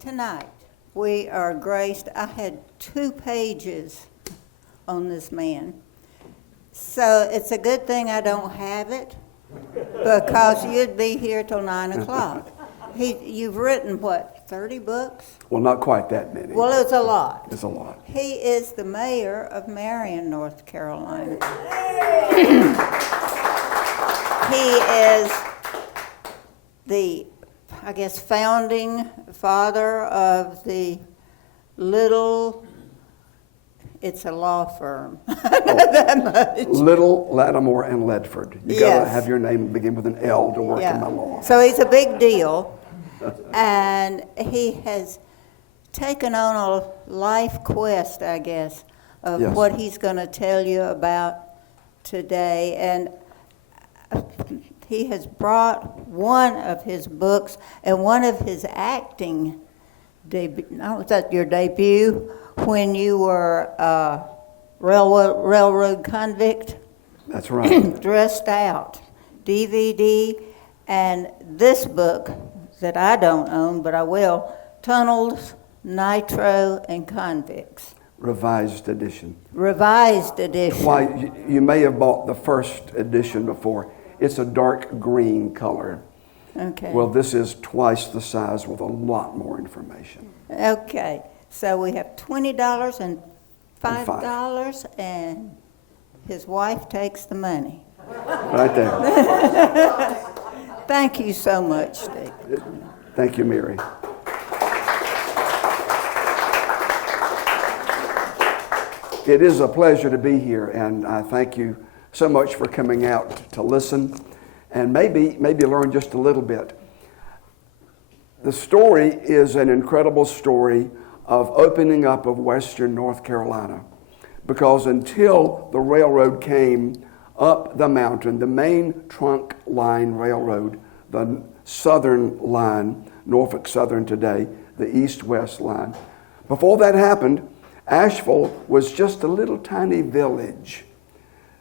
Tonight, we are graced. I had 2 pages on this man. So it's a good thing I don't have it, because you'd be here till 9 o'clock. You've written, what, 30 books? Well, not quite that many. Well, it's a lot. It's a lot. He is the mayor of Marion, North Carolina. He is the, I guess, founding father of the it's a law firm. I know that much. Little, Lattimore, and Ledford. You got to Yes. have your name begin with an L to work in my law. So he's a big deal. And he has taken on a life quest, I guess, of Yes. what he's going to tell you about today. And he has brought one of his books and one of his acting debut. Was that your debut when you were railroad convict? That's right. Dressed out, DVD, and this book that I don't own, but I will, Tunnels, Nitro, and Convicts. Revised edition. Revised edition. Why, you may have bought the first edition before. It's a dark green color. Okay. Well, this is twice the size with a lot more information. Okay. So we have $20 and $5, and his wife takes the money. Right there. Thank you so much, Steve. Thank you, Mary. It is a pleasure to be here, and I thank you so much for coming out to listen and maybe learn just a little bit. The story is an incredible story of opening up of Western North Carolina, because until the railroad came up the mountain, the main trunk line railroad, the Southern line, Norfolk Southern today, the east-west line. Before that happened, Asheville was just a little tiny village.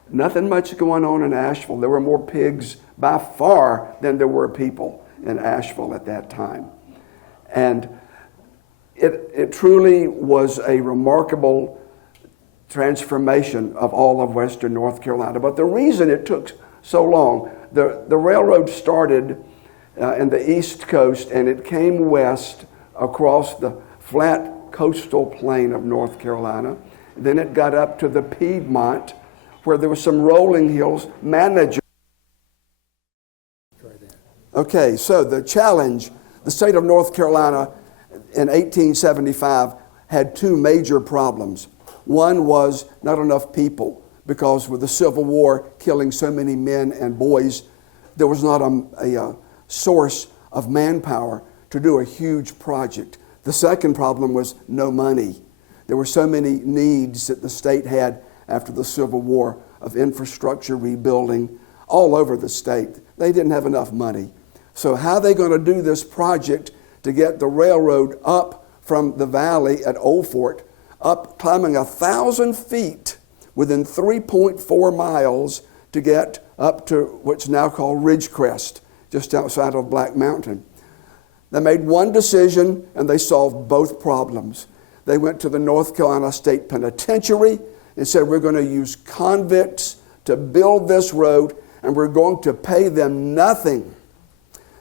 Nothing much going on in Asheville. There were more pigs by far than there were people in Asheville at that time. And it truly was a remarkable transformation of all of Western North Carolina. But the reason it took so long, the railroad started in the East Coast, and it came west across the flat coastal plain of North Carolina. Then it got up to the Piedmont, where there were some rolling hills. Okay, so the challenge, the state of North Carolina in 1875 had 2 major problems. One was not enough people, because with the Civil War killing so many men and boys, there was not a source of manpower to do a huge project. The second problem was no money. There were so many needs that the state had after the Civil War of infrastructure rebuilding all over the state. They didn't have enough money. So how are they going to do this project to get the railroad up from the valley at Old Fort, up climbing 1,000 feet within 3.4 miles to get up to what's now called Ridgecrest, just outside of Black Mountain? They made one decision, and they solved both problems. They went to the North Carolina State Penitentiary and said, we're going to use convicts to build this road, and we're going to pay them nothing.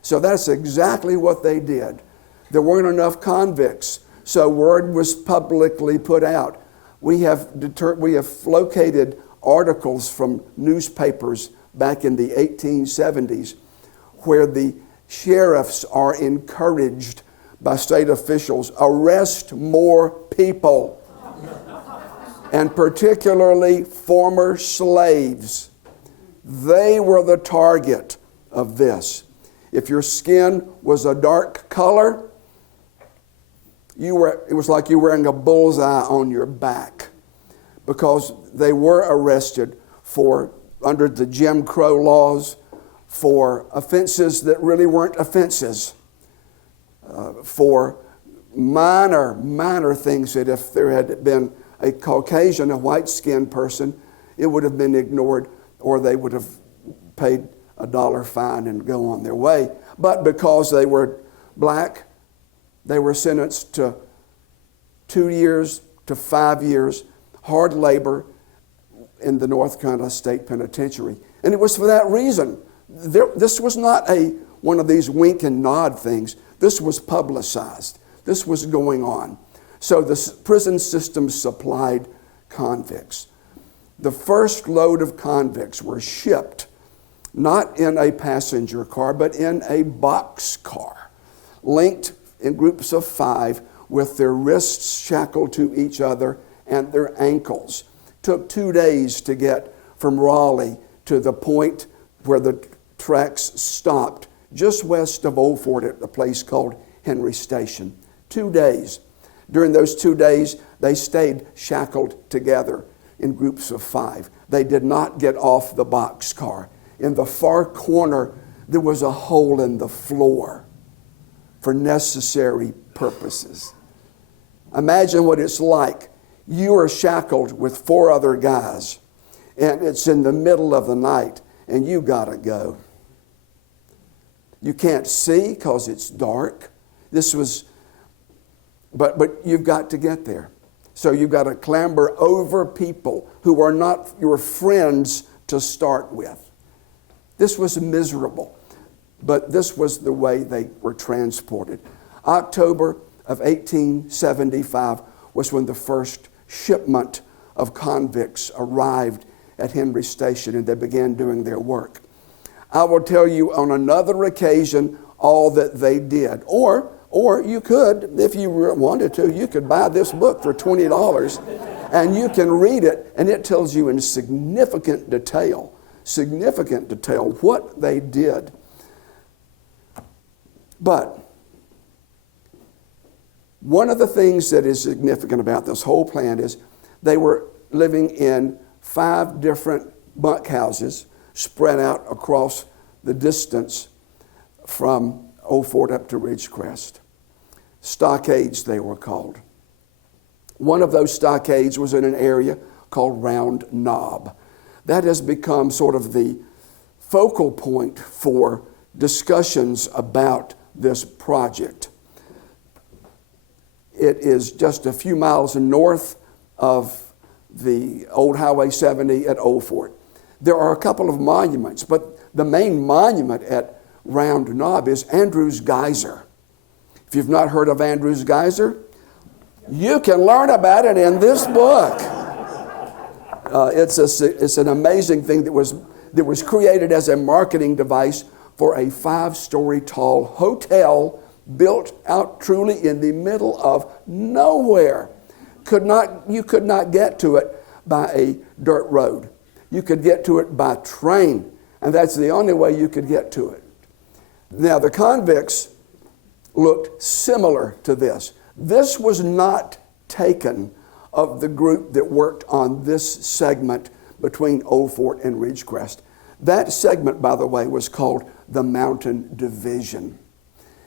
So that's exactly what they did. There weren't enough convicts, so word was publicly put out. We have located articles from newspapers back in the 1870s where the sheriffs are encouraged by state officials, arrest more people, and particularly former slaves. They were the target of this. If your skin was a dark color, it was like you were wearing a bullseye on your back, because they were arrested under the Jim Crow laws, for offenses that really weren't offenses, for minor things that if there had been a Caucasian, a white-skinned person, it would have been ignored, or they would have paid $1 fine and go on their way. But because they were black, They were sentenced to 2 years to 5 years, hard labor in the North Carolina State Penitentiary. And it was for that reason. This was not one of these wink and nod things. This was publicized. This was going on. So the prison system supplied convicts. The first load of convicts were shipped not in a passenger car, but in a box car, linked in groups of 5 with their wrists shackled to each other and their ankles. Took 2 days to get from Raleigh to the point where the tracks stopped, just west of Old Fort at a place called Henry Station. 2 days. During those 2 days, they stayed shackled together in groups of 5. They did not get off the boxcar. In the far corner, there was a hole in the floor for necessary purposes. Imagine what it's like. You are shackled with 4 other guys, and it's in the middle of the night, and you gotta go. You can't see because it's dark. But you've got to get there. So you've got to clamber over people who are not your friends to start with. This was miserable, but this was the way they were transported. October of 1875 was when the first shipment of convicts arrived at Henry Station, and they began doing their work. I will tell you on another occasion all that they did. Or you could, if you wanted to, you could buy this book for $20 and you can read it, and it tells you in significant detail what they did. But one of the things that is significant about this whole plan is they were living in 5 different bunkhouses spread out across the distance from Old Fort up to Ridgecrest. Stockades, they were called. One of those stockades was in an area called Round Knob. That has become sort of the focal point for discussions about this project. It is just a few miles north of the old Highway 70 at Old Fort. There are a couple of monuments, but the main monument at Round Knob is Andrews Geyser. If you've not heard of Andrews Geyser, you can learn about it in this book. It's an amazing thing that was created as a marketing device for a 5-story tall hotel built out truly in the middle of nowhere. You could not get to it by a dirt road. You could get to it by train, and that's the only way you could get to it. Now, the convicts looked similar to this. This was not taken of the group that worked on this segment between Old Fort and Ridgecrest. That segment, by the way, was called the Mountain Division.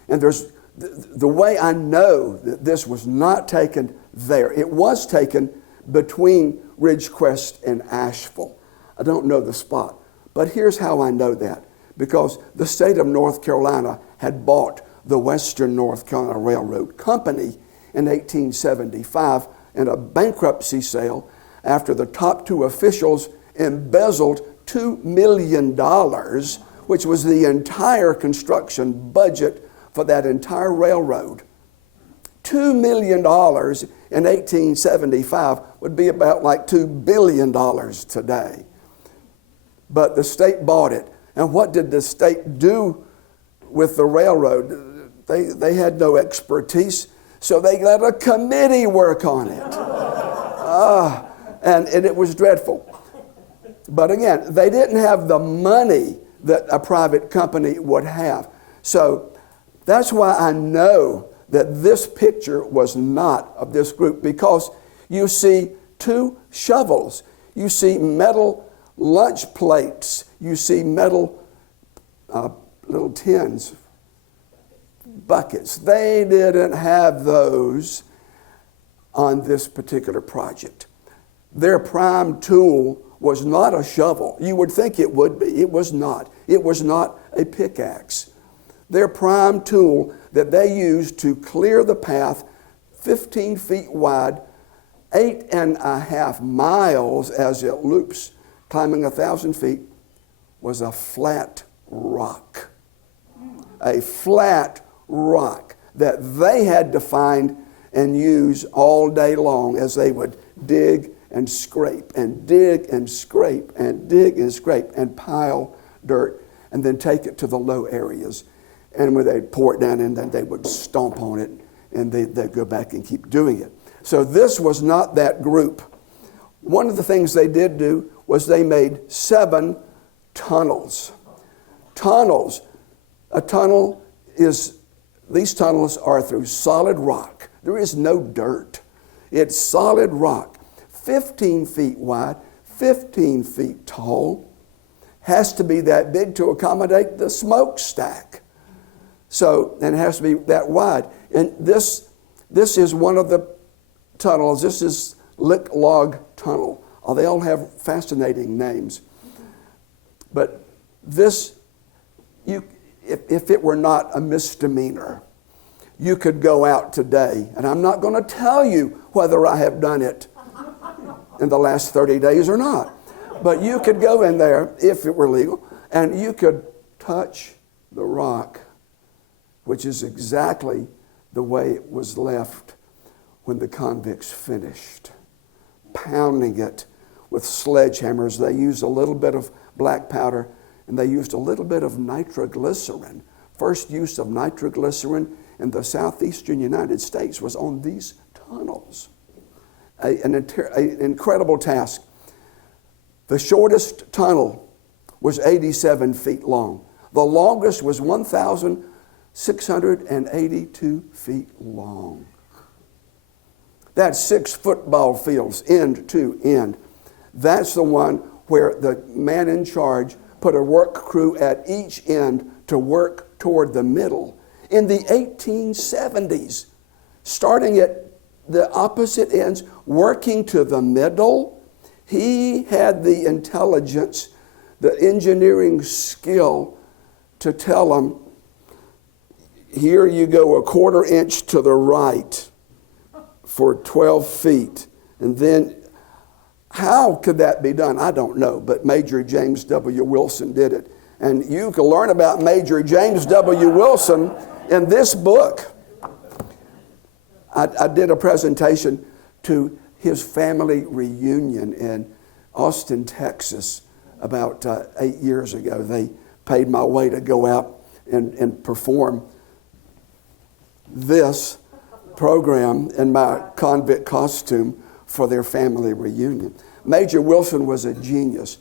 And there's the way I know that this was not taken there. It was taken between Ridgecrest and Asheville. I don't know the spot, but here's how I know that. Because the state of North Carolina had bought the Western North Carolina Railroad Company in 1875 in a bankruptcy sale after the top 2 officials embezzled $2 million, which was the entire construction budget for that entire railroad. $2 million in 1875 would be about like $2 billion today. But the state bought it. And what did the state do with the railroad? They had no expertise, so they let a committee work on it. And it was dreadful. But again, they didn't have the money that a private company would have. So that's why I know that this picture was not of this group, because you see 2 shovels, you see metal lunch plates, you see metal little tins, buckets. They didn't have those on this particular project. Their prime tool was not a shovel. You would think it would be. It was not. It was not a pickaxe. Their prime tool that they used to clear the path 15 feet wide, 8.5 miles as it loops, climbing 1,000 feet, was a flat rock. A flat rock that they had to find and use all day long as they would dig and scrape and dig and scrape and dig and scrape and pile dirt and then take it to the low areas. And when they'd pour it down and then they would stomp on it and they'd go back and keep doing it. So this was not that group. One of the things they did do was they made 7 tunnels. Tunnels. A tunnel is, these tunnels are through solid rock. There is no dirt. It's solid rock. 15 feet wide, 15 feet tall. Has to be that big to accommodate the smokestack. So, and it has to be that wide. And this is one of the tunnels. This is Lick Log Tunnel. Oh, they all have fascinating names. But this, if it were not a misdemeanor, you could go out today, and I'm not going to tell you whether I have done it in the last 30 days or not. But you could go in there, if it were legal, and you could touch the rock, which is exactly the way it was left when the convicts finished. Pounding it with sledgehammers. They used a little bit of black powder, and they used a little bit of nitroglycerin. First use of nitroglycerin in the southeastern United States was on these tunnels. An incredible task. The shortest tunnel was 87 feet long. The longest was 1,682 feet long. That's 6 football fields, end to end. That's the one where the man in charge put a work crew at each end to work toward the middle. In the 1870s, starting at the opposite ends, working to the middle, he had the intelligence, the engineering skill to tell them, here you go 1/4 inch to the right for 12 feet. And then, how could that be done? I don't know, but Major James W. Wilson did it. And you can learn about Major James W. Wilson in this book. I did a presentation to his family reunion in Austin, Texas, about 8 years ago. They paid my way to go out and perform this program in my convict costume for their family reunion. Major Wilson was a genius,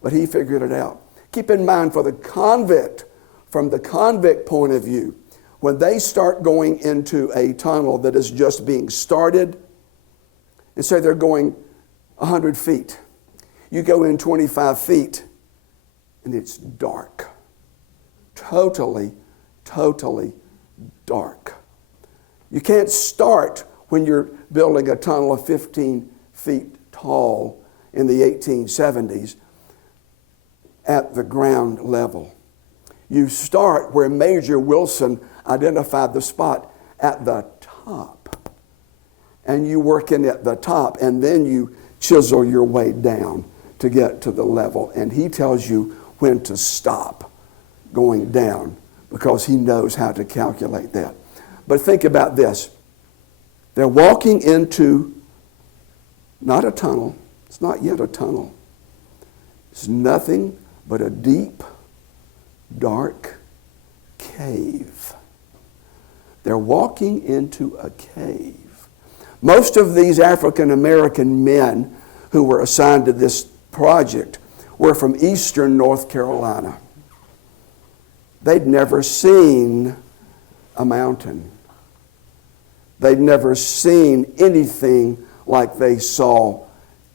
but he figured it out. Keep in mind, for the convict, from the convict point of view, when they start going into a tunnel that is just being started, and say they're going 100 feet, you go in 25 feet, and it's dark. Totally dark. You can't start when you're building a tunnel of 15 feet tall in the 1870s at the ground level. You start where Major Wilson identified the spot, at the top. And you work in at the top, and then you chisel your way down to get to the level. And he tells you when to stop going down because he knows how to calculate that. But think about this. They're walking into not a tunnel. It's not yet a tunnel. It's nothing but a deep, dark cave. They're walking into a cave. Most of these African American men who were assigned to this project were from eastern North Carolina. They'd never seen a mountain. They'd never seen anything like they saw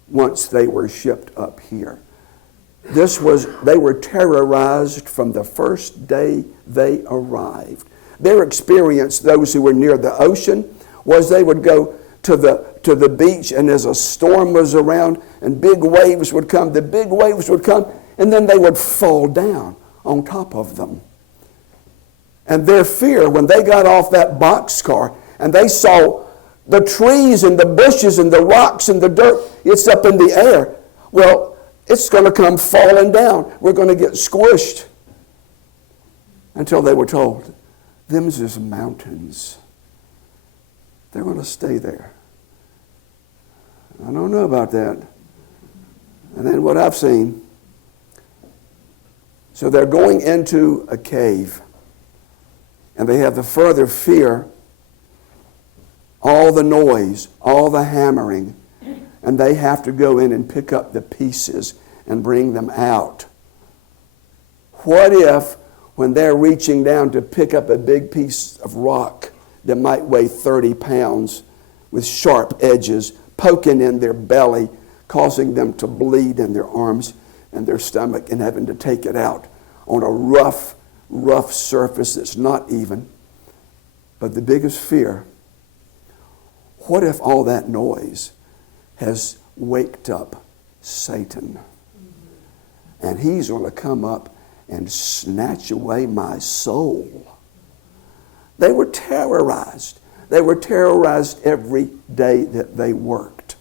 once they were shipped up here. They were terrorized from the first day they arrived. Their experience, those who were near the ocean, was they would go to the beach, and as a storm was around and big waves would come, the big waves would come, and then they would fall down on top of them. And their fear, when they got off that boxcar and they saw the trees and the bushes and the rocks and the dirt, it's up in the air. Well, it's going to come falling down. We're going to get squished. Until they were told, them's just mountains. They're going to stay there. I don't know about that. And then what I've seen. So they're going into a cave. And they have the further fear, all the noise, all the hammering. And they have to go in and pick up the pieces and bring them out. What if, when they're reaching down to pick up a big piece of rock that might weigh 30 pounds with sharp edges, poking in their belly, causing them to bleed in their arms and their stomach, and having to take it out on a rough surface that's not even. But the biggest fear, what if all that noise has waked up Satan? And he's going to come up and snatch away my soul. They were terrorized. They were terrorized every day that they worked.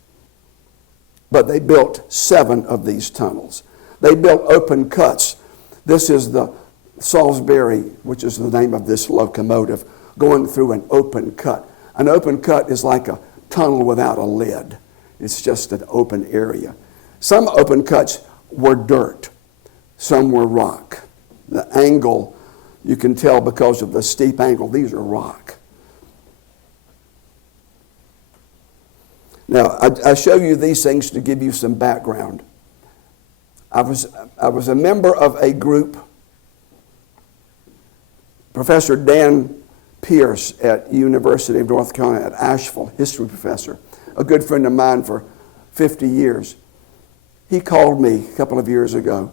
But they built 7 of these tunnels. They built open cuts. This is the Salisbury, which is the name of this locomotive, going through an open cut. An open cut is like a tunnel without a lid. It's just an open area. Some open cuts were dirt. Some were rock. The angle, you can tell because of the steep angle, these are rock. Now, I show you these things to give you some background. I was a member of a group. Professor Dan Pierce at University of North Carolina at Asheville, history professor, a good friend of mine for 50 years. He called me a couple of years ago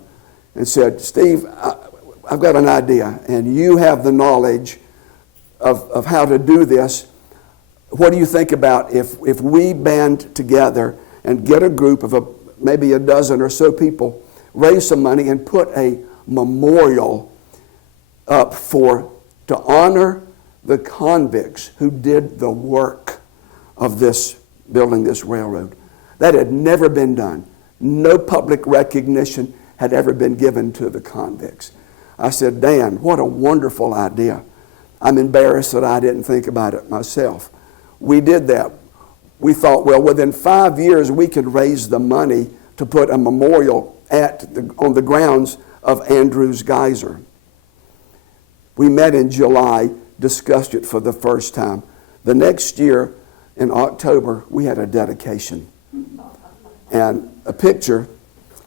and said, Steve, I've got an idea, and you have the knowledge of how to do this. What do you think about if we band together and get a group of maybe a dozen or so people, raise some money and put a memorial up to honor the convicts who did the work of building this railroad? That had never been done. No public recognition had ever been given to the convicts. I said, Dan, what a wonderful idea. I'm embarrassed that I didn't think about it myself. We did that. We thought, well, within 5 years we could raise the money to put a memorial on the grounds of Andrews Geyser. We met in July, discussed it for the first time. The next year, in October, we had a dedication. And a picture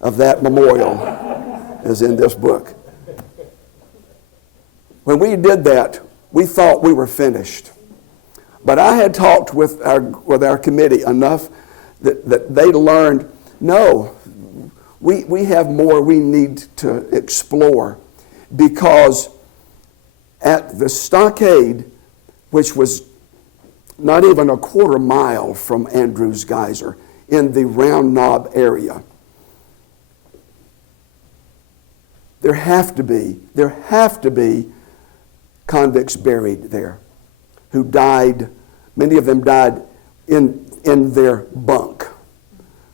of that memorial is in this book. When we did that, we thought we were finished. But I had talked with our committee enough that they learned, no, we have more we need to explore, because at the stockade, which was not even a quarter mile from Andrews Geyser, in the Round Knob area, there have to be convicts buried there who died. Many of them died in their bunk.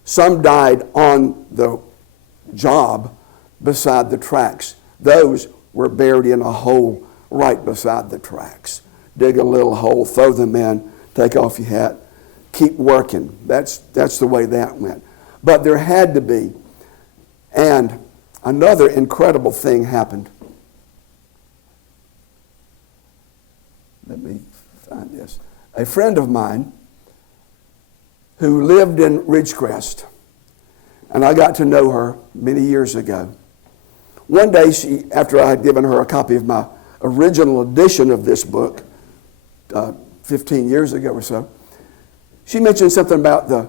Some died on the job beside the tracks. Those were buried in a hole right beside the tracks. Dig a little hole, throw them in, take off your hat, keep working. That's the way that went. But there had to be. And another incredible thing happened. Let me find this. A friend of mine who lived in Ridgecrest, and I got to know her many years ago. One day, after I had given her a copy of my original edition of this book, 15 years ago or so, she mentioned something about the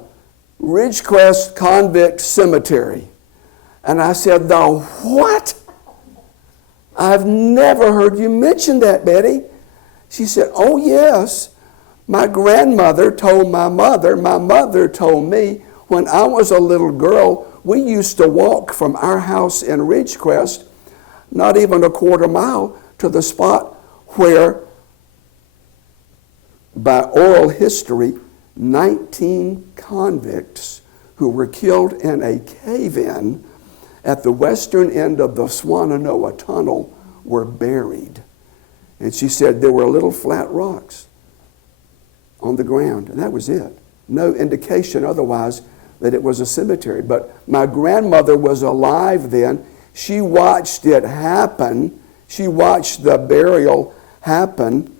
Ridgecrest Convict Cemetery. And I said, the what? I've never heard you mention that, Betty. She said, oh yes, my grandmother told my mother told me, when I was a little girl, we used to walk from our house in Ridgecrest, not even a quarter mile, to the spot where, by oral history, 19 convicts who were killed in a cave-in at the western end of the Swannanoa Tunnel were buried. And she said there were little flat rocks on the ground, and that was it. No indication otherwise that it was a cemetery. But my grandmother was alive then. She watched it happen. She watched the burial happen,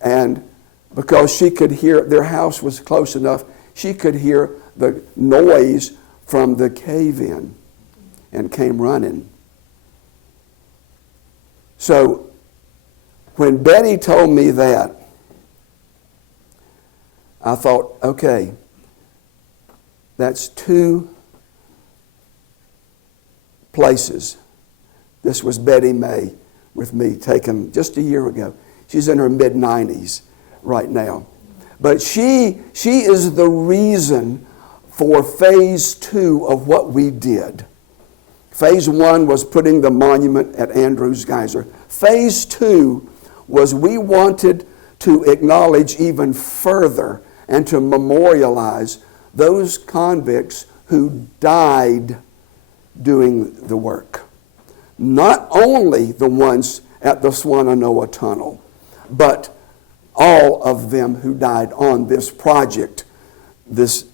and because she could hear, their house was close enough, she could hear the noise from the cave-in and came running. So when Betty told me that, I thought, okay, that's 2 places. This was Betty May with me, taken just a year ago. She's in her mid-90s right now. But she is the reason for phase 2 of what we did. Phase 1 was putting the monument at Andrews Geyser. Phase 2 was we wanted to acknowledge even further and to memorialize those convicts who died doing the work. Not only the ones at the Swannanoa Tunnel, but all of them who died on this project, this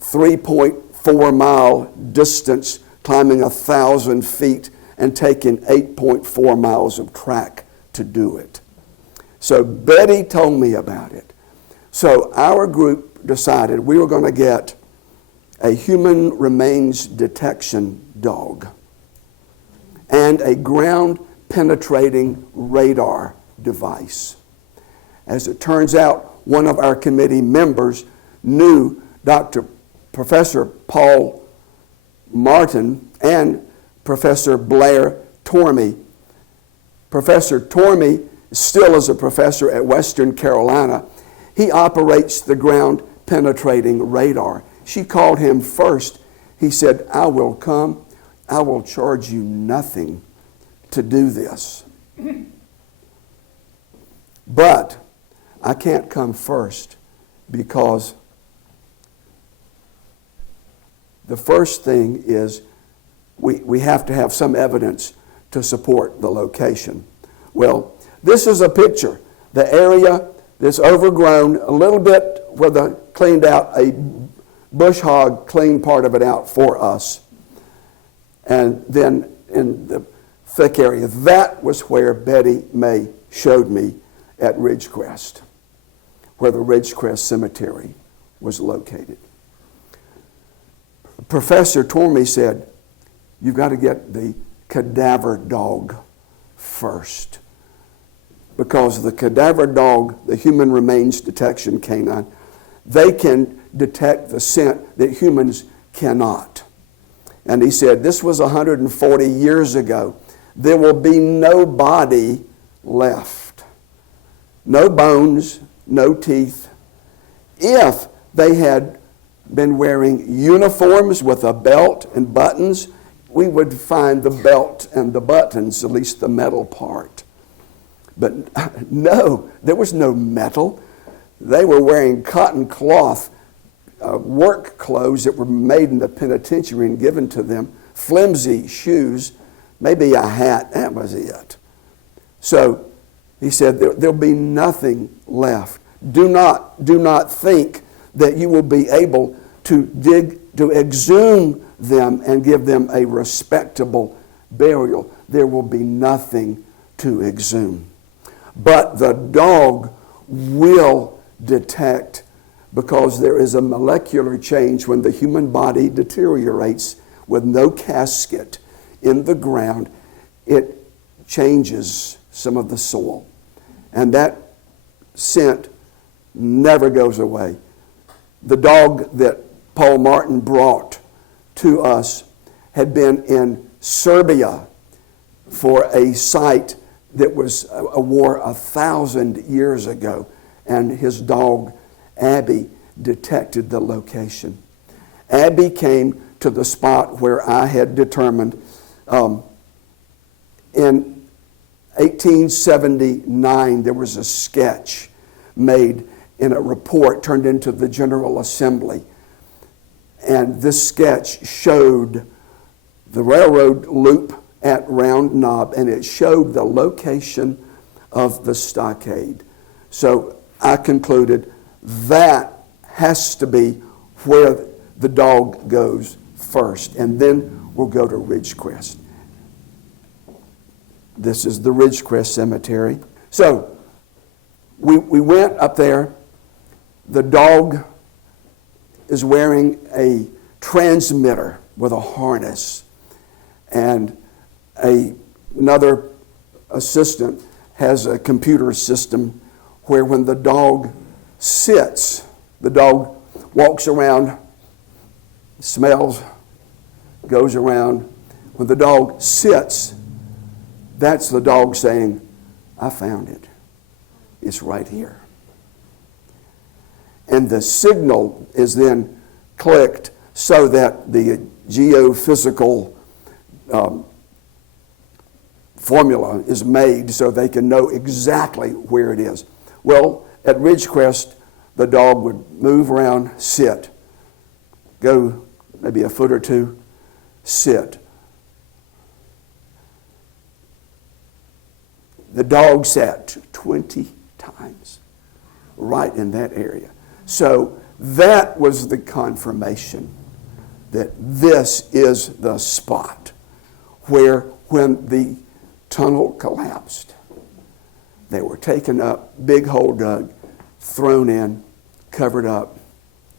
3.4 mile distance, climbing 1,000 feet and taking 8.4 miles of track to do it. So Betty told me about it. So our group decided we were going to get a human remains detection dog and a ground penetrating radar device. As it turns out, one of our committee members knew Professor Paul Martin and Professor Blair Tormey. Professor Tormey still is a professor at Western Carolina. He operates the ground penetrating radar. She called him first. He said, I will come. I will charge you nothing to do this. But I can't come first because the first thing is we have to have some evidence to support the location. Well, this is a picture. The area that's overgrown, a little bit where they cleaned out, a bush hog cleaned part of it out for us. And then in the thick area, that was where Betty May showed me at Ridgecrest, where the Ridgecrest Cemetery was located. Professor Tormey said, you've got to get the cadaver dog first. Because the cadaver dog, the human remains detection canine, they can detect the scent that humans cannot. And he said, this was 140 years ago. There will be no body left. No bones, no teeth. If they had been wearing uniforms with a belt and buttons, we would find the belt and the buttons, at least the metal part. But no, there was no metal. They were wearing cotton cloth work clothes that were made in the penitentiary and given to them, flimsy shoes, maybe a hat, that was it. So he said, there'll be nothing left. Do not think that you will be able to exhume them and give them a respectable burial. There will be nothing to exhume. But the dog will detect, because there is a molecular change when the human body deteriorates with no casket in the ground. It changes some of the soil. And that scent never goes away. The dog that Paul Martin brought to us had been in Serbia for a site that was a war 1,000 years ago, and his dog Abby detected the location. Abby came to the spot where I had determined in 1879, there was a sketch made in a report turned into the General Assembly. And this sketch showed the railroad loop at Round Knob, and it showed the location of the stockade. So I concluded that has to be where the dog goes first, and then we'll go to Ridgecrest. This is the Ridgecrest Cemetery. So we went up there. The dog is wearing a transmitter with a harness, and another assistant has a computer system where when the dog sits, the dog walks around, smells, goes around. When the dog sits, that's the dog saying, I found it. It's right here. And the signal is then clicked so that the geophysical formula is made so they can know exactly where it is. Well, at Ridgecrest, the dog would move around, sit, go maybe a foot or two, sit. The dog sat 20 times right in that area. So that was the confirmation that this is the spot where, when the tunnel collapsed, they were taken up, big hole dug, thrown in, covered up,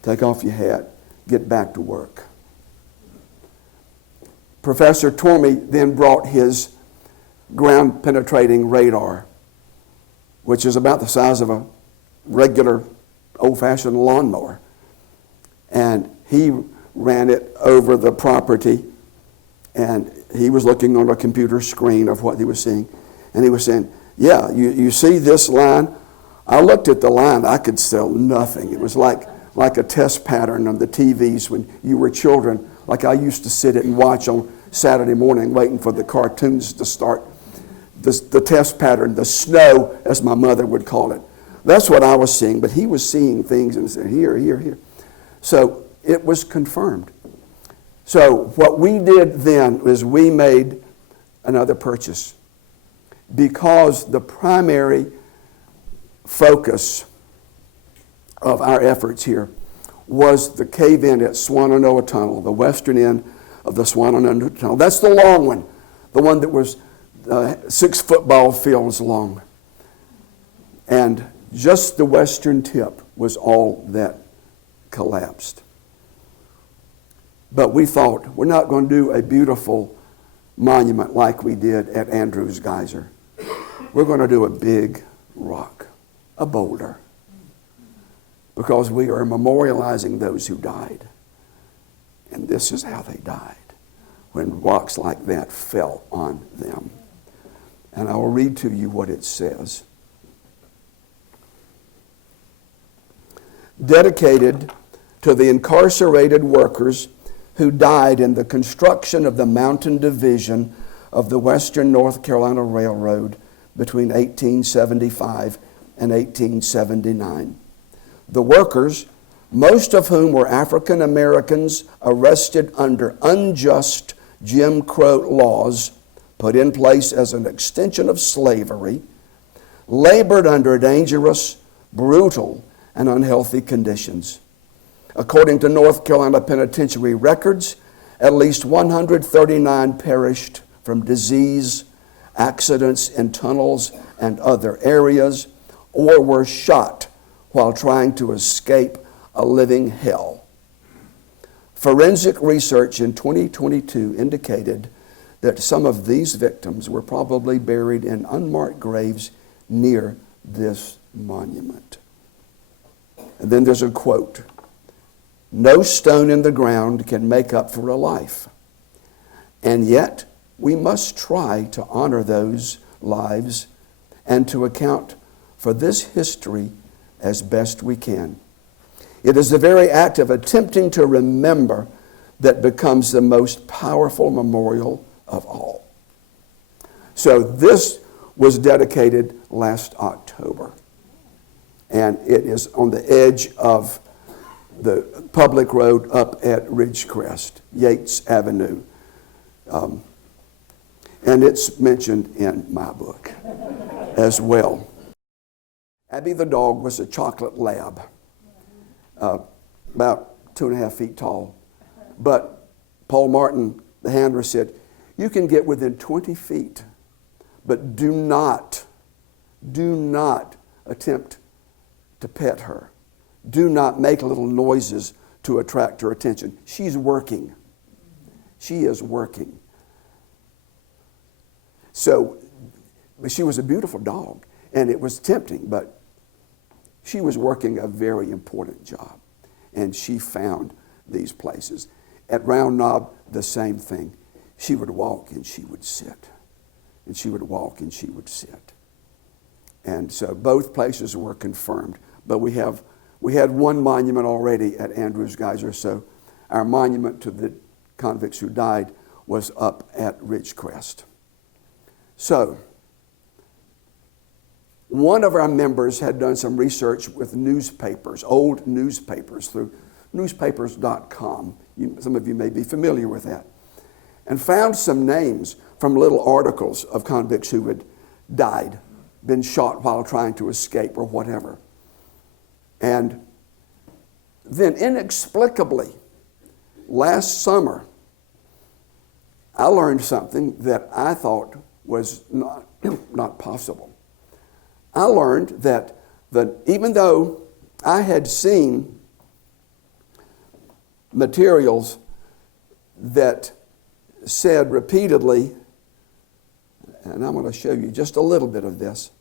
take off your hat, get back to work. Professor Tormey then brought his ground-penetrating radar, which is about the size of a regular old-fashioned lawnmower. And he ran it over the property, and he was looking on a computer screen of what he was seeing. And he was saying, yeah, you see this line? I looked at the line. I could tell nothing. It was like a test pattern on the TVs when you were children, like I used to sit and watch on Saturday morning waiting for the cartoons to start. The test pattern, the snow, as my mother would call it. That's what I was seeing, but he was seeing things and said, here, here, here. So it was confirmed. So what we did then is we made another purchase, because the primary focus of our efforts here was the cave-in at Swannanoa Tunnel, the western end of the Swannanoa Tunnel. That's the long one, the one that was 6 football fields long. And just the western tip was all that collapsed. But we thought, we're not going to do a beautiful monument like we did at Andrews Geyser. We're going to do a big rock, a boulder, because we are memorializing those who died. And this is how they died, when rocks like that fell on them. And I will read to you what it says. Dedicated to the incarcerated workers who died in the construction of the Mountain Division of the Western North Carolina Railroad between 1875 and 1879. The workers, most of whom were African Americans arrested under unjust Jim Crow laws put in place as an extension of slavery, labored under dangerous, brutal, and unhealthy conditions. According to North Carolina penitentiary records, at least 139 perished from disease, accidents in tunnels and other areas, or were shot while trying to escape a living hell. Forensic research in 2022 indicated that some of these victims were probably buried in unmarked graves near this monument. And then there's a quote. No stone in the ground can make up for a life. And yet, we must try to honor those lives and to account for this history as best we can. It is the very act of attempting to remember that becomes the most powerful memorial of all. So this was dedicated last October. And it is on the edge of the public road up at Ridgecrest, Yates Avenue. And it's mentioned in my book as well. Abby the dog was a chocolate lab, about 2.5 feet tall. But Paul Martin, the handler, said, you can get within 20 feet, but do not attempt to pet her. Do not make little noises to attract her attention. She's working. She is working. So, she was a beautiful dog, and it was tempting, but she was working a very important job, and she found these places. At Round Knob, the same thing. She would walk and she would sit, and she would walk and she would sit. And so both places were confirmed, but we had one monument already at Andrews Geyser, so our monument to the convicts who died was up at Ridgecrest. So, one of our members had done some research with newspapers, old newspapers, through newspapers.com. Some of you may be familiar with that. And found some names from little articles of convicts who had died, been shot while trying to escape or whatever. And then inexplicably, last summer, I learned something that I thought was not possible. I learned that even though I had seen materials that said repeatedly, and I'm going to show you just a little bit of this,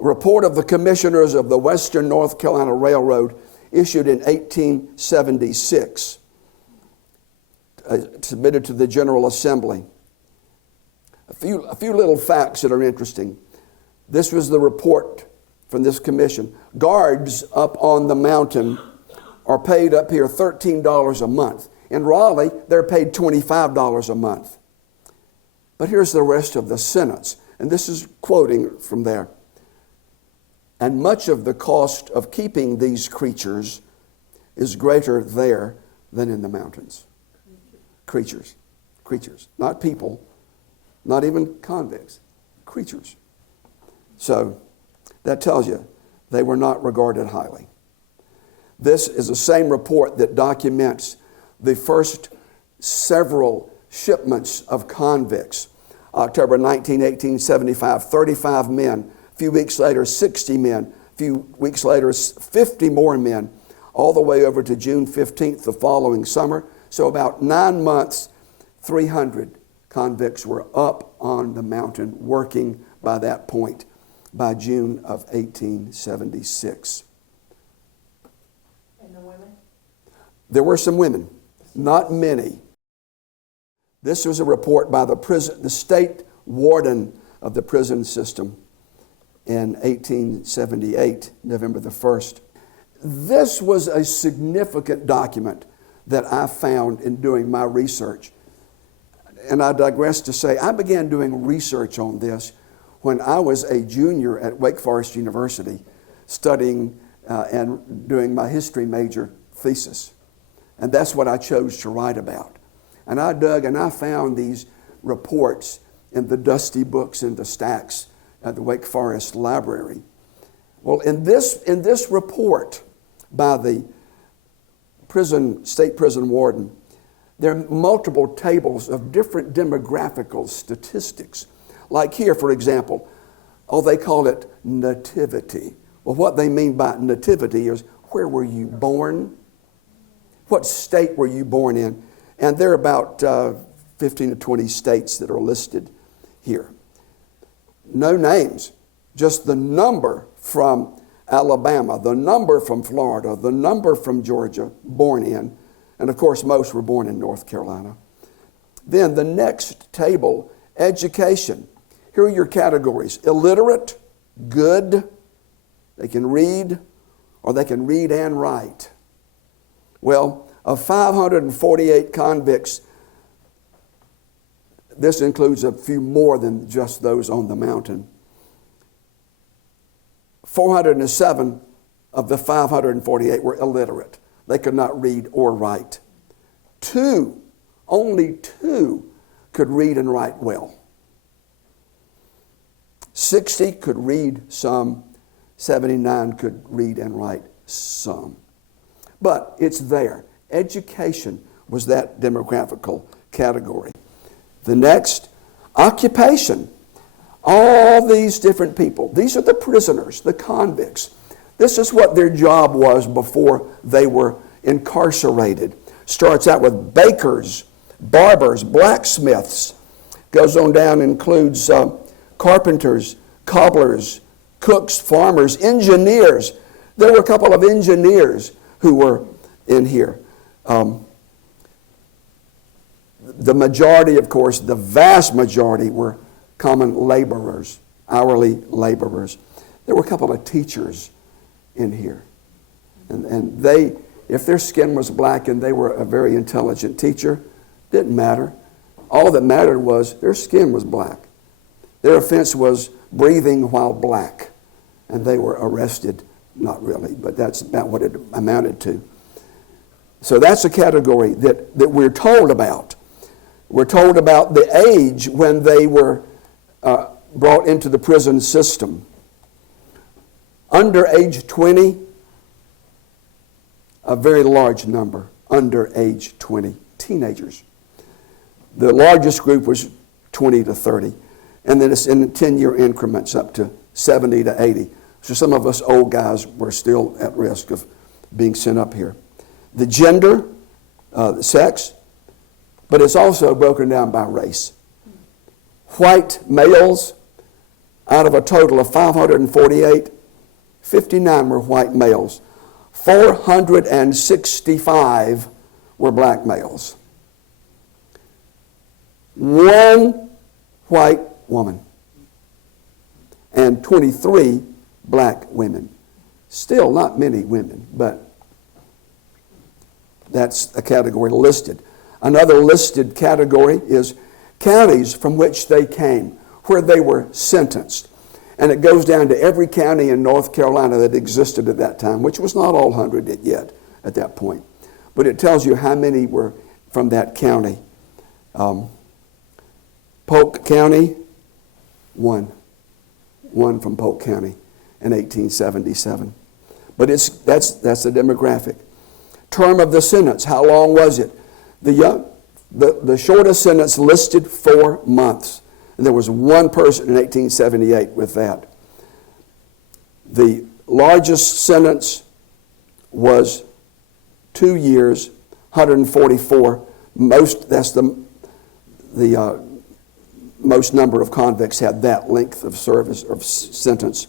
a report of the commissioners of the Western North Carolina Railroad issued in 1876, submitted to the General Assembly. A few little facts that are interesting. This was the report from this commission. Guards up on the mountain are paid up here $13 a month. In Raleigh, they're paid $25 a month. But here's the rest of the sentence, and this is quoting from there. And much of the cost of keeping these creatures is greater there than in the mountains. Creatures. Not people, not even convicts. Creatures. So that tells you they were not regarded highly. This is the same report that documents the first several shipments of convicts. October 19, 1875, 35 men. A few weeks later, 60 men. A few weeks later, 50 more men. All the way over to June 15th the following summer. So about 9 months, 300 convicts were up on the mountain working by that point, by June of 1876. And the women? There were some women, not many. This was a report by the state warden of the prison system in 1878, November the 1st. This was a significant document that I found in doing my research. And I digress to say, I began doing research on this when I was a junior at Wake Forest University, studying and doing my history major thesis. And that's what I chose to write about. And I dug and I found these reports in the dusty books in the stacks at the Wake Forest Library. Well, in this report by the state prison warden, there are multiple tables of different demographical statistics. Like here, for example, they call it nativity. Well, what they mean by nativity is, where were you born? What state were you born in? And there are about 15 to 20 states that are listed here. No names, just the number from Alabama, the number from Florida, the number from Georgia, born in. And of course, most were born in North Carolina. Then the next table, education. Here are your categories. Illiterate, good, they can read, or they can read and write. Well, of 548 convicts this includes a few more than just those on the mountain. 407 of the 548 were illiterate. They could not read or write. Only two could read and write well. 60 could read some, 79 could read and write some. But it's there. Education was that demographical category. The next, occupation. All these different people. These are the prisoners, the convicts. This is what their job was before they were incarcerated. Starts out with bakers, barbers, blacksmiths. Goes on down, includes carpenters, cobblers, cooks, farmers, engineers. There were a couple of engineers who were in here. The majority, of course, the vast majority were common laborers, hourly laborers. There were a couple of teachers in here. And they, if their skin was black and they were a very intelligent teacher, didn't matter. All that mattered was their skin was black. Their offense was breathing while black. And they were arrested. Not really, but that's about what it amounted to. So that's a category that we're told about. We're told about the age when they were brought into the prison system. Under age 20, a very large number, under age 20, teenagers. The largest group was 20 to 30, and then it's in 10-year increments up to 70 to 80. So some of us old guys were still at risk of being sent up here. The gender, the sex, but it's also broken down by race. White males, out of a total of 548, 59 were white males. 465 were black males. One white woman and 23 black women. Still not many women, but that's a category listed. Another listed category is counties from which they came, where they were sentenced. And it goes down to every county in North Carolina that existed at that time, which was not all 100 yet at that point. But it tells you how many were from that county. Polk County, one from Polk County in 1877. But that's the demographic. Term of the sentence, how long was it? The shortest sentence listed 4 months. And there was one person in 1878 with that. The largest sentence was 2 years, 144. That's the most number of convicts had that length of service or sentence.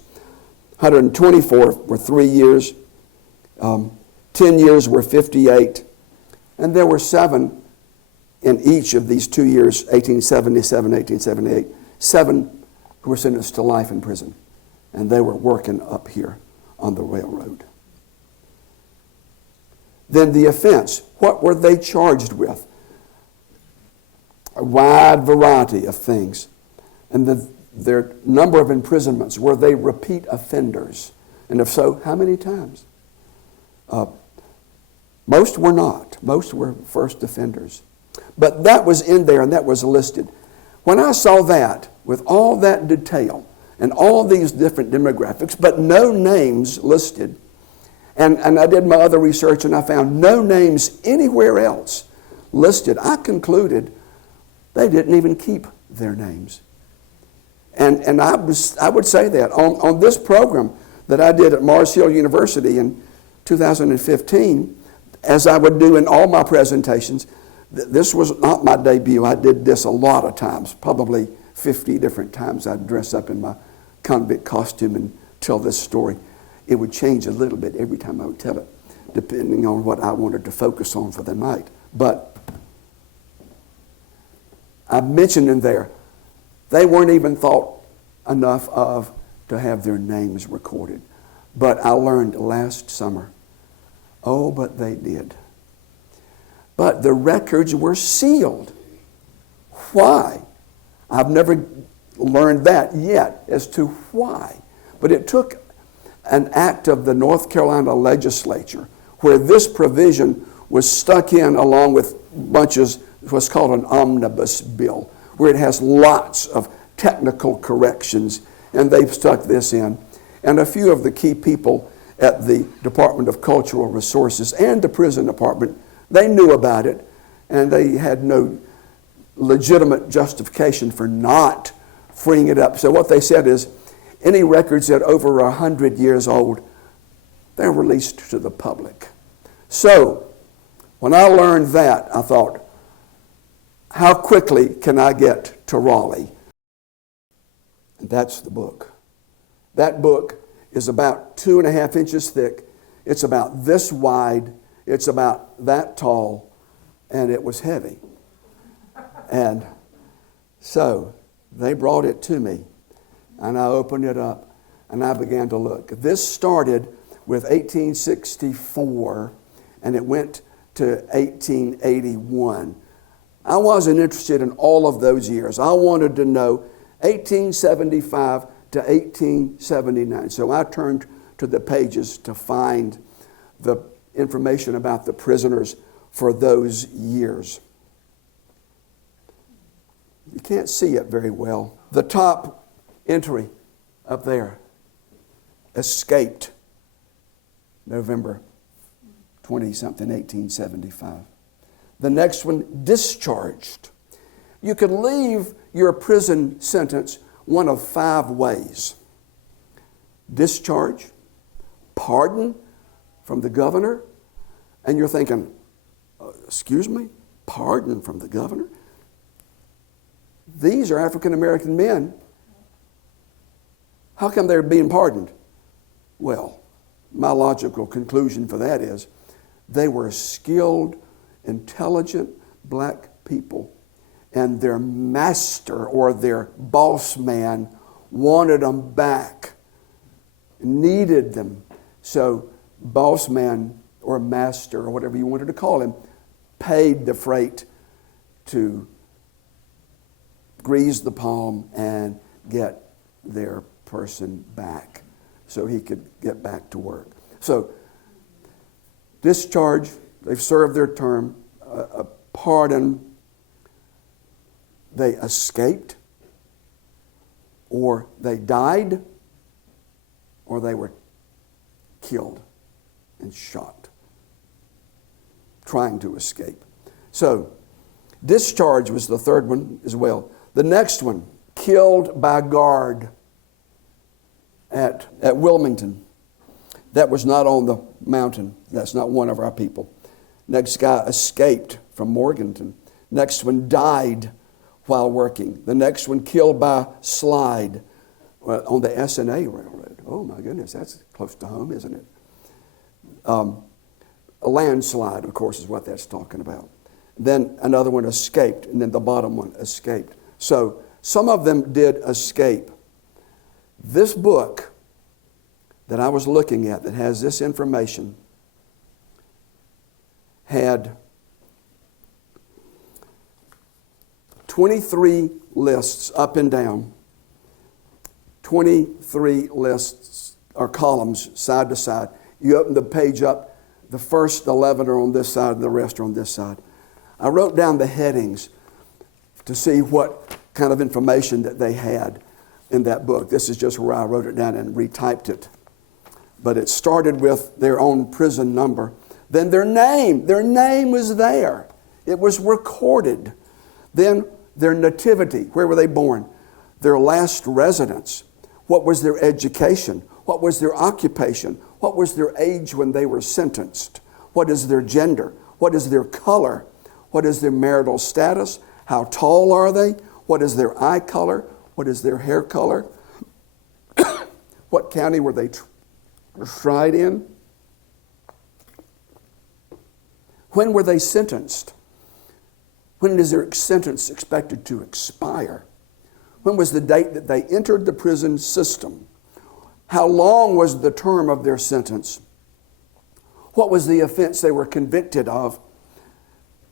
124 were 3 years. 10 years were 58. And there were 7 in each of these 2 years, 1877, 1878, 7 who were sentenced to life in prison. And they were working up here on the railroad. Then the offense. What were they charged with? A wide variety of things. And their number of imprisonments. Were they repeat offenders? And if so, how many times? Most were not. Most were first offenders. But that was in there and that was listed. When I saw that, with all that detail and all these different demographics, but no names listed, and I did my other research and I found no names anywhere else listed, I concluded they didn't even keep their names. And I would say that on this program that I did at Mars Hill University in 2015, as I would do in all my presentations, this was not my debut. I did this a lot of times, probably 50 different times. I'd dress up in my convict costume and tell this story. It would change a little bit every time I would tell it, depending on what I wanted to focus on for the night. But I mentioned in there, they weren't even thought enough of to have their names recorded. But I learned last summer, oh, but they did. But the records were sealed. Why? I've never learned that yet as to why. But it took an act of the North Carolina legislature where this provision was stuck in along with bunches, what's called an omnibus bill, where it has lots of technical corrections, and they've stuck this in. And a few of the key people at the Department of Cultural Resources and the prison department, they knew about it, and they had no legitimate justification for not freeing it up. So what they said is, any records that are over 100 years old, they're released to the public. So when I learned that, I thought, how quickly can I get to Raleigh? And that's the book. That book is about 2.5 inches thick. It's about this wide. It's about that tall. And it was heavy. And so they brought it to me. And I opened it up and I began to look. This started with 1864 and it went to 1881. I wasn't interested in all of those years. I wanted to know 1875 to 1879. So I turned to the pages to find the information about the prisoners for those years. You can't see it very well. The top entry up there, escaped November 20-something, 1875. The next one, discharged. You can leave your prison sentence one of 5 ways. Discharge, pardon from the governor, and you're thinking, excuse me, pardon from the governor? These are African American men. How come they're being pardoned? Well, my logical conclusion for that is they were skilled, intelligent black people, and their master or their boss man wanted them back, needed them. So boss man or master or whatever you wanted to call him paid the freight to grease the palm and get their person back so he could get back to work. So discharge, they've served their term, a pardon, they escaped, or they died, or they were killed and shot trying to escape. So discharge was the third one as well. The next one, killed by guard at Wilmington. That was not on the mountain. That's not one of our people. Next guy escaped from Morganton. Next one died while working. The next one killed by slide on the S&A Railroad. Oh my goodness, that's close to home, isn't it? A landslide, of course, is what that's talking about. Then another one escaped, and then the bottom one escaped. So some of them did escape. This book that I was looking at that has this information had 23 lists up and down, 23 lists or columns side to side. You open the page up, the first 11 are on this side and the rest are on this side. I wrote down the headings to see what kind of information that they had in that book. This is just where I wrote it down and retyped it. But it started with their own prison number. Then their name was there. It was recorded. Then their nativity, where were they born? Their last residence. What was their education? What was their occupation? What was their age when they were sentenced? What is their gender? What is their color? What is their marital status? How tall are they? What is their eye color? What is their hair color? What county were they tried in? When were they sentenced? When is their sentence expected to expire? When was the date that they entered the prison system? How long was the term of their sentence? What was the offense they were convicted of?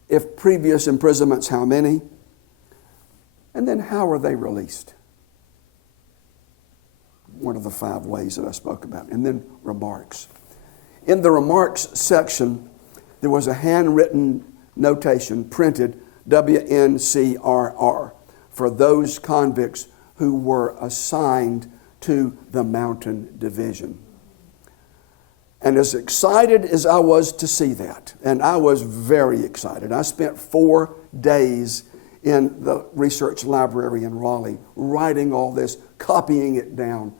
If previous imprisonments, how many? And then how are they released? One of the 5 ways that I spoke about. And then remarks. In the remarks section, there was a handwritten notation printed WNCRR for those convicts who were assigned to the Mountain Division. And as excited as I was to see that, and I was very excited, I spent 4 days in the research library in Raleigh writing all this, copying it down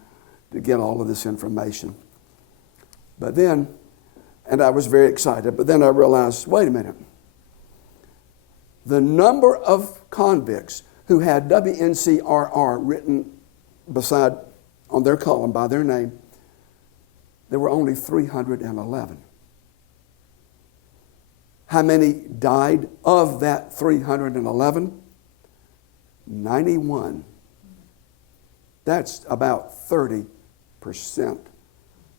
to get all of this information. But then, and I was very excited, but then I realized, wait a minute. The number of convicts who had WNCRR written beside on their column by their name, there were only 311. How many died of that 311? 91. That's about 30%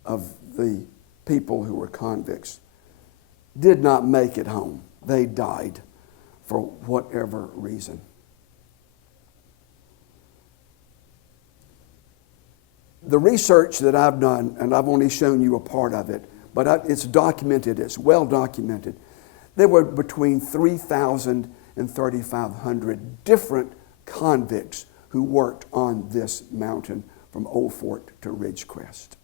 of the people who were convicts did not make it home. They died for whatever reason. The research that I've done, and I've only shown you a part of it, but it's documented, it's well documented. There were between 3,000 and 3,500 different convicts who worked on this mountain from Old Fort to Ridgecrest.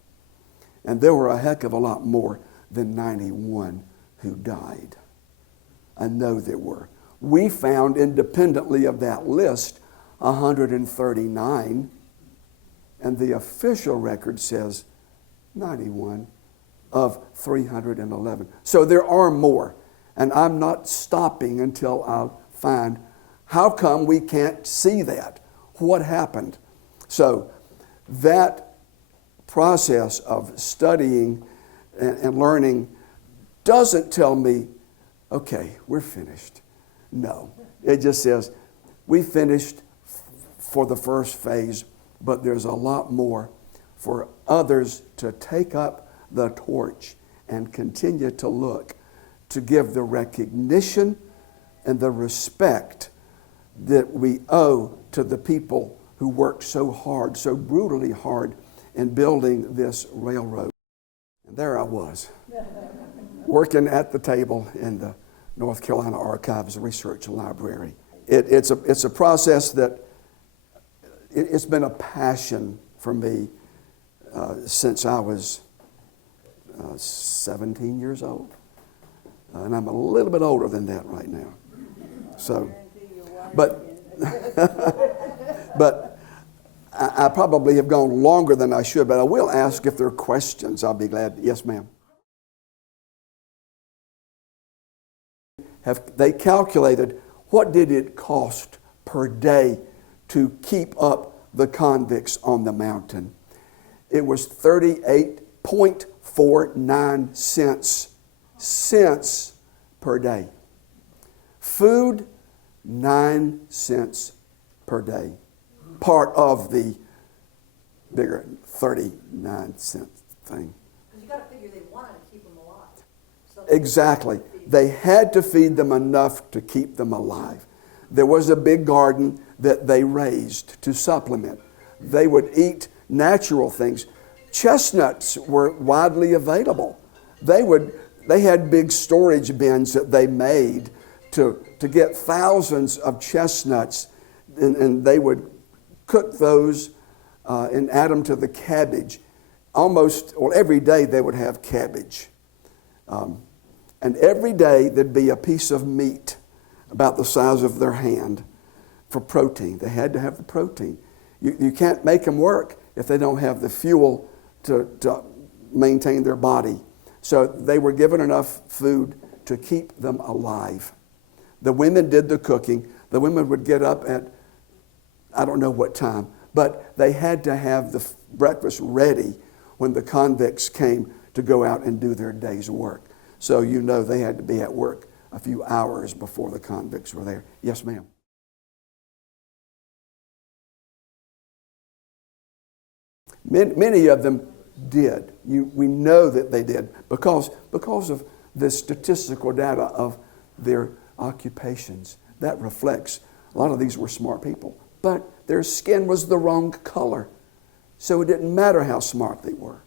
And there were a heck of a lot more than 91 who died. I know there were. We found independently of that list 139, and the official record says 91 of 311. So there are more, and I'm not stopping until I find how come we can't see that? What happened? So that process of studying and learning doesn't tell me, okay, we're finished. No, it just says we finished for the first phase, but there's a lot more for others to take up the torch and continue to look, to give the recognition and the respect that we owe to the people who worked so hard, so brutally hard in building this railroad. And there I was, working at the table in the North Carolina Archives Research Library. It's a process that it's been a passion for me since I was 17 years old. And I'm a little bit older than that right now. So, but I probably have gone longer than I should, but I will ask if there are questions. I'll be glad. Yes, ma'am. Have they calculated what did it cost per day to keep up the convicts on the mountain? It was 38.49 cents per day. Food, 9 cents per day. Part of the bigger 39-cent thing. Because you got to figure they wanted to keep them alive. So Exactly. They had to feed them enough to keep them alive. There was a big garden that they raised to supplement. They would eat natural things. Chestnuts were widely available. They had big storage bins that they made to get thousands of chestnuts, and they would cook those and add them to the cabbage. Every day they would have cabbage. And every day there'd be a piece of meat about the size of their hand for protein. They had to have the protein. You can't make them work if they don't have the fuel to maintain their body. So they were given enough food to keep them alive. The women did the cooking. The women would get up at, I don't know what time, but they had to have the breakfast ready when the convicts came to go out and do their day's work. So they had to be at work a few hours before the convicts were there. Yes, ma'am. Many of them did. We know that they did because of the statistical data of their occupations. That reflects a lot of these were smart people. but their skin was the wrong color. So it didn't matter how smart they were.